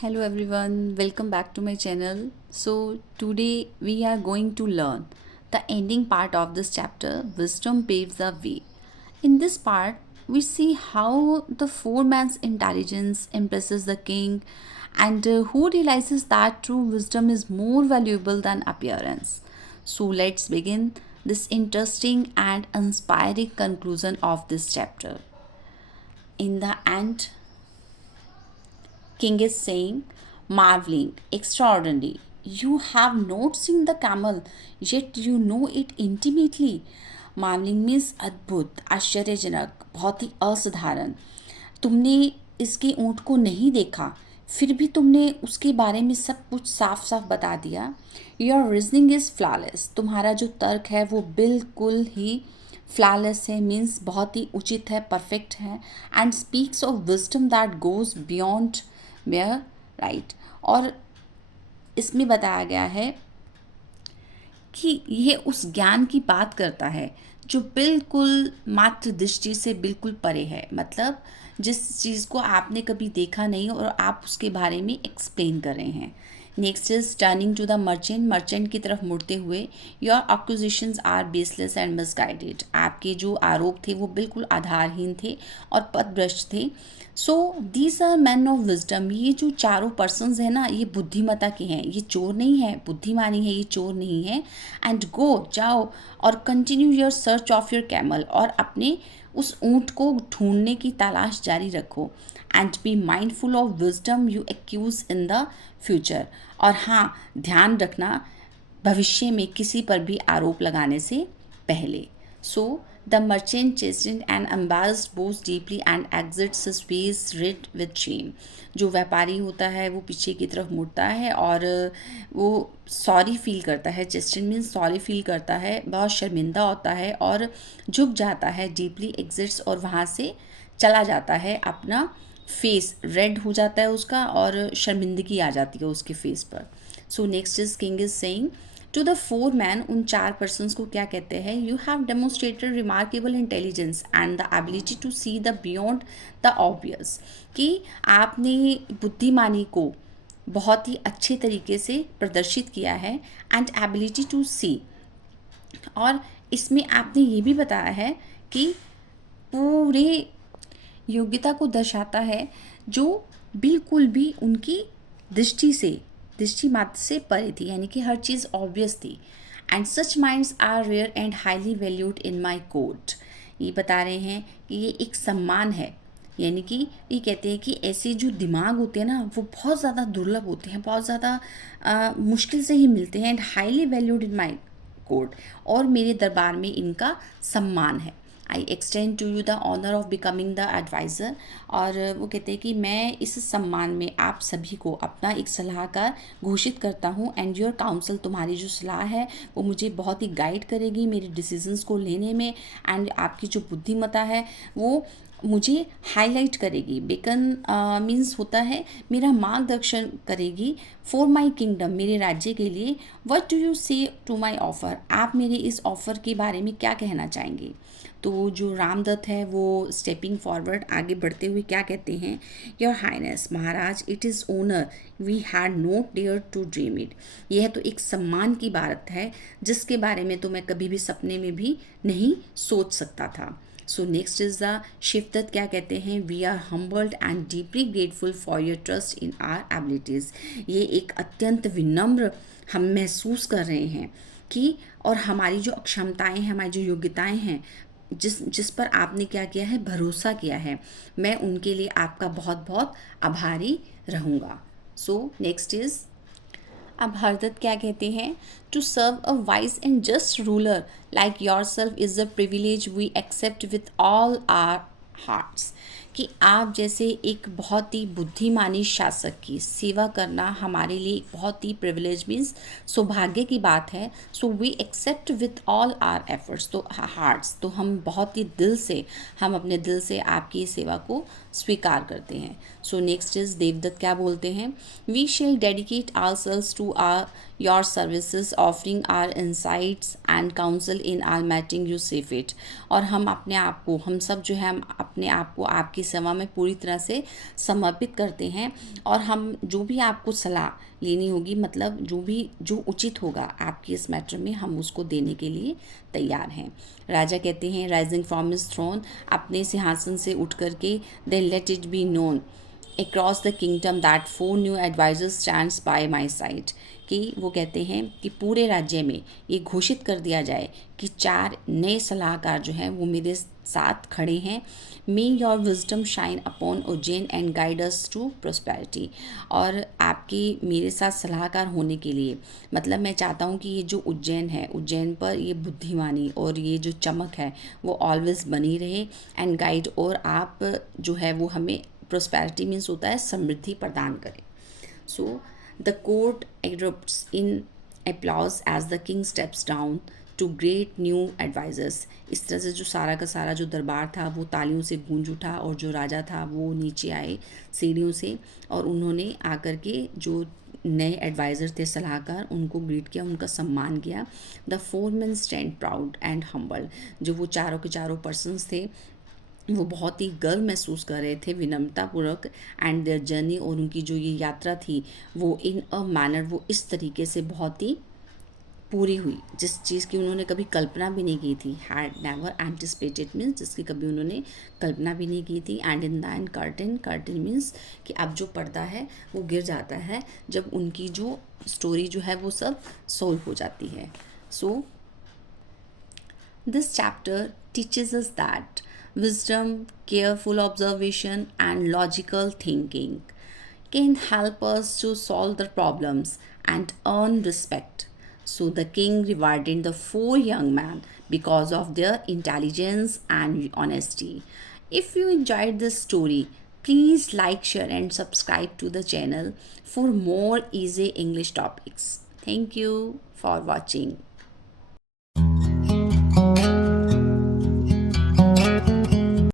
Hello everyone, welcome back to my channel. So, today we are going to learn the ending part of this chapter Wisdom Paves the Way. In this part, we see how the four man's intelligence impresses the king and who realizes that true wisdom is more valuable than appearance. So, let's begin this interesting and inspiring conclusion of this chapter. In the end, King is saying, marveling, extraordinary. You have not seen the camel, yet you know it intimately. Marvelling means अद्भुत, आश्चर्यजनक, बहुत ही असाधारण. तुमने इसके ऊँट को नहीं देखा, फिर भी तुमने उसके बारे में सब कुछ साफ साफ बता दिया. Your reasoning is flawless. तुम्हारा जो तर्क है वो बिल्कुल ही फ्लॉलेस है, मीन्स बहुत ही उचित है, परफेक्ट है. And speaks of wisdom that goes beyond mayor right. और इसमें बताया गया है कि यह उस ज्ञान की बात करता है जो बिल्कुल मात्र दृष्टि से बिल्कुल परे है. मतलब जिस चीज़ को आपने कभी देखा नहीं और आप उसके बारे में एक्सप्लेन कर रहे हैं. Next is turning to the merchant. Merchant की तरफ मुड़ते हुए, your accusations are baseless and misguided. आपके जो आरोप थे वो बिल्कुल आधारहीन थे और पथभ्रष्ट थे. So these are man of wisdom. ये जो चारों पर्सनस हैं ना, ये बुद्धिमता के हैं, ये चोर नहीं है, बुद्धिमानी है, ये चोर नहीं है. एंड गो, जाओ और continue your search of your camel. और अपने उस ऊँट को ढूंढने की तलाश जारी रखो. And be mindful of wisdom you accuse in the future. और हाँ, ध्यान रखना भविष्य में किसी पर भी आरोप लगाने से पहले. So the merchant chastened and embarrassed both deeply and exits his face red with shame. जो व्यापारी होता है वो पीछे की तरफ मुड़ता है और वो सॉरी फील करता है. चेस्टेंड मीन्स सॉरी फील करता है, बहुत शर्मिंदा होता है और झुक जाता है. डीपली एग्जिट्स, और वहाँ से चला जाता है. अपना फेस रेड हो जाता है उसका और शर्मिंदगी आ जाती है उसके फेस पर. So next is king is saying to the four man. उन चार पर्सनस को क्या कहते हैं? You have demonstrated remarkable intelligence and the ability to see the beyond the obvious. कि आपने बुद्धिमानी को बहुत ही अच्छे तरीके से प्रदर्शित किया है. एंड एबिलिटी टू सी, और इसमें आपने ये भी बताया है कि पूरे योग्यता को दर्शाता है जो बिल्कुल भी उनकी दृष्टि मात्र से परे थी, यानी कि हर चीज़ ऑब्वियस थी. And such minds are rare and highly valued in my court. ये बता रहे हैं कि ये एक सम्मान है, यानी कि ये कहते हैं कि ऐसे जो दिमाग होते हैं ना वो बहुत ज़्यादा दुर्लभ होते हैं, बहुत ज़्यादा मुश्किल से ही मिलते हैं. And highly valued in my court, और मेरे दरबार में इनका सम्मान है. I extend to you the honour of becoming the adviser. और वो कहते हैं कि मैं इस सम्मान में आप सभी को अपना एक सलाहकार घोषित करता हूँ. एंड योर काउंसिल, तुम्हारी जो सलाह है वो मुझे बहुत ही गाइड करेगी मेरे डिसीजंस को लेने में. एंड आपकी जो बुद्धिमत्ता है वो मुझे हाईलाइट करेगी. बेकन मीन्स होता है मेरा मार्गदर्शन करेगी. फॉर माई किंगडम, मेरे राज्य के लिए. व्हाट डू यू से टू माई ऑफ़र. आप मेरे इस ऑफ़र के बारे में क्या कहना चाहेंगे? तो जो रामदत्त है वो स्टेपिंग फॉरवर्ड, आगे बढ़ते हुए क्या कहते हैं? Your highness, Maharaj, it is honour we had not dare to dream it. यह तो एक सम्मान की बात है जिसके बारे में तो मैं कभी भी सपने में भी नहीं सोच सकता था. So next is the Shivdatt क्या कहते हैं? We are humbled and deeply grateful for your trust in our abilities. ये एक अत्यंत विनम्र हम महसूस कर रहे हैं कि, और हमारी जो क्षमताएं हैं, हमारी जो योग्यताएं हैं, जिस पर आपने क्या किया है? भरोसा किया है. मैं उनके लिए आपका बहुत बहुत आभारी रहूँगा. सो नेक्स्ट इज़, अब हरदत्त क्या कहते हैं? To serve a wise and just ruler like yourself is a privilege we accept with all our hearts. कि आप जैसे एक बहुत ही बुद्धिमानी शासक की सेवा करना हमारे लिए एक बहुत ही प्रिविलेज मीन्स सौभाग्य की बात है. So we accept with all our efforts, तो हार्ट्स, तो हम बहुत ही दिल से, हम अपने दिल से आपकी सेवा को स्वीकार करते हैं. सो नेक्स्ट इज देवदत्त क्या बोलते हैं? We shall dedicate ourselves to our your services offering our insights and counsel in our matting you safe it. और हम अपने आप को, हम सब जो है, हम अपने आप को आपकी सेवा में पूरी तरह से समर्पित करते हैं और हम जो भी आपको सलाह लेनी होगी, मतलब जो उचित होगा आपकी इस मैटर में, हम उसको देने के लिए तैयार हैं। राजा कहते हैं, राइजिंग फ्रॉम हिज थ्रोन, अपने सिंहासन से उठ करके, then let it be known across the kingdom that 4 new advisors stands by my side, कि वो कहते हैं कि पूरे राज्य में ये घोषित कर दिया जाए कि 4 नए सलाहकार जो हैं वो मेरे साथ खड़े हैं। May your wisdom shine upon Ujjain and guide us to prosperity, और आपकी मेरे साथ सलाहकार होने के लिए, मतलब मैं चाहता हूँ कि ये जो उज्जैन है, उज्जैन पर ये बुद्धिमानी और ये जो चमक है वो ऑलवेज बनी रहे, एंड गाइड, और आप जो है वो हमें, प्रोस्पेरिटी मीन्स होता है समृद्धि प्रदान करें। So the court erupts in applause as the king steps down to great new advisors। इस तरह से जो सारा का सारा जो दरबार था वो तालियों से गूंज उठा, और जो राजा था वो नीचे आए सीढ़ियों से, और उन्होंने आकर के जो नए एडवाइज़र थे, सलाहकार, उनको ग्रीट किया, उनका सम्मान किया। The 4 men stand proud and humble, जो वो चारों के चारों पर्सनस थे वो बहुत ही गर्व महसूस कर रहे थे, विनम्रतापूर्वक, एंड देयर जर्नी, और उनकी जो ये यात्रा थी वो इन अ मैनर, वो इस तरीके से बहुत ही पूरी हुई जिस चीज़ की उन्होंने कभी कल्पना भी नहीं की थी। हैड नेवर एंटिसिपेटेड मीन्स जिसकी कभी उन्होंने कल्पना भी नहीं की थी। And in the end curtain, curtain means कि अब जो पर्दा है वो गिर जाता है जब उनकी जो स्टोरी जो है वो सब सोल्व हो जाती है। सो this chapter teaches us that wisdom, careful observation, and logical thinking can help us to solve the problems and earn respect. So the king rewarded the 4 young men because of their intelligence and honesty. If you enjoyed this story, please like, share, and subscribe to the channel for more easy English topics. Thank you for watching.